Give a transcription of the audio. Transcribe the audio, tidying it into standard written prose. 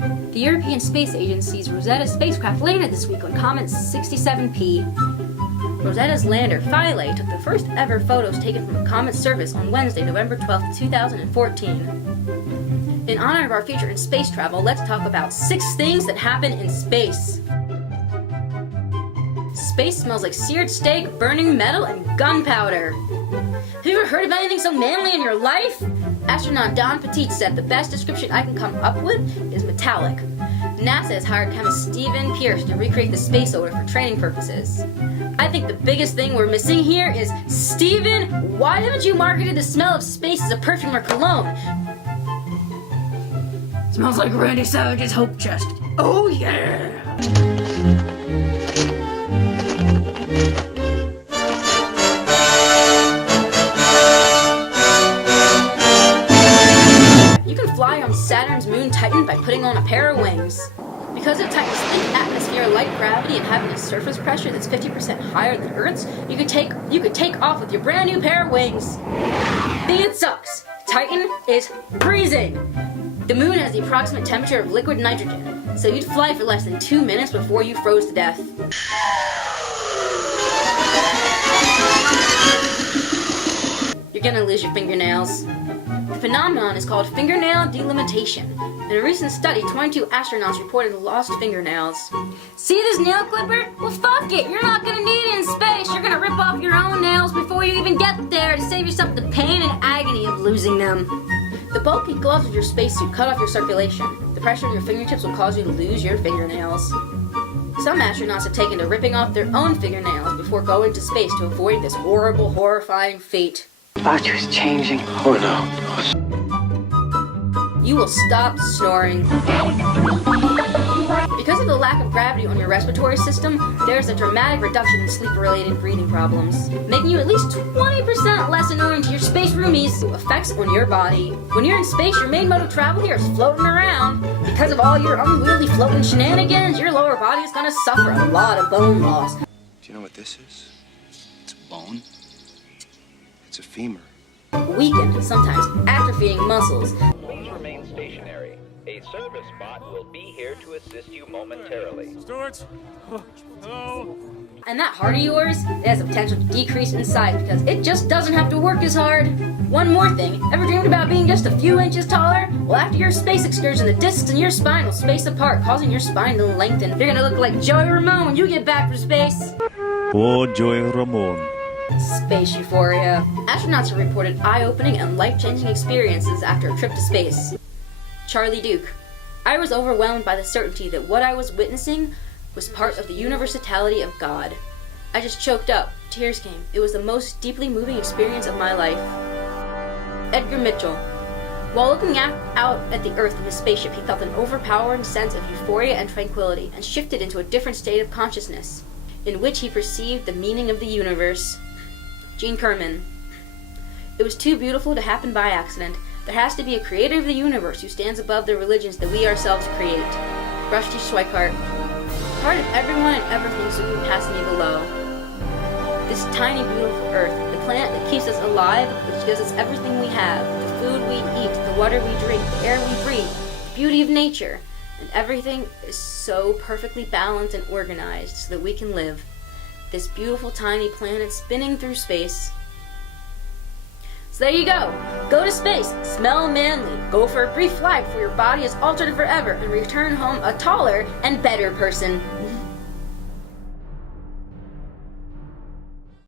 The European Space Agency's Rosetta spacecraft landed this week on Comet 67P. Rosetta's lander, Philae, took the first ever photos taken from a comet's surface on Wednesday, November 12, 2014. In honor of our future in space travel, let's talk about 6 things that happen in space. Space smells like seared steak, burning metal, and gunpowder. Have you ever heard of anything so manly in your life? Astronaut Don Petit said the best description I can come up with is metallic. NASA has hired chemist Stephen Pierce to recreate the space odor for training purposes. I think the biggest thing we're missing here is, Stephen, why haven't you marketed the smell of space as a perfume or cologne? Smells like Randy Savage's Hope Chest. Oh yeah! Fly on Saturn's moon Titan by putting on a pair of wings. Because of Titan's thick atmosphere, light gravity, and having a surface pressure that's 50% higher than Earth's, you could take off with your brand new pair of wings. Thing it sucks. Titan is freezing. The moon has the approximate temperature of liquid nitrogen, so you'd fly for less than 2 minutes before you froze to death. You're gonna lose your fingernails. The phenomenon is called fingernail delimitation. In a recent study, 22 astronauts reported lost fingernails. See this nail clipper? Well, fuck it. You're not gonna need it in space. You're gonna rip off your own nails before you even get there to save yourself the pain and agony of losing them. The bulky gloves of your spacesuit cut off your circulation. The pressure on your fingertips will cause you to lose your fingernails. Some astronauts have taken to ripping off their own fingernails before going to space to avoid this horrible, horrifying fate. Thought you was changing. Oh no. You will stop snoring. Because of the lack of gravity on your respiratory system, there's a dramatic reduction in sleep-related breathing problems, making you at least 20% less annoying to your space roomies. Effects on your body. When you're in space, your main mode of travel here is floating around. Because of all your unwieldy floating shenanigans, your lower body is gonna suffer a lot of bone loss. Do you know what this is? It's bone. It's a femur. Weakened and sometimes atrophying muscles. Please remain stationary. A service bot will be here to assist you momentarily. Stuart? Hello? And that heart of yours, it has the potential to decrease in size because it just doesn't have to work as hard. One more thing, ever dreamed about being just a few inches taller? Well, after your space excursion, the discs in your spine will space apart, causing your spine to lengthen. You're gonna look like Joey Ramone when you get back from space. Poor Joey Ramone. Space Euphoria. Astronauts have reported eye-opening and life-changing experiences after a trip to space. Charlie Duke. I was overwhelmed by the certainty that what I was witnessing was part of the universality of God. I just choked up. Tears came. It was the most deeply moving experience of my life. Edgar Mitchell. While looking out at the Earth in his spaceship, he felt an overpowering sense of euphoria and tranquility, and shifted into a different state of consciousness, in which he perceived the meaning of the universe. Gene Kerman. It was too beautiful to happen by accident. There has to be a creator of the universe who stands above the religions that we ourselves create. Rusty Schweikart. Part of everyone and everything zooming past me below. This tiny, beautiful Earth, the planet that keeps us alive, which gives us everything we have, the food we eat, the water we drink, the air we breathe, the beauty of nature, and everything is so perfectly balanced and organized so that we can live. This beautiful tiny planet spinning through space. So there you go. Go to space, smell manly, go for a brief flight before your body is altered forever, and return home a taller and better person.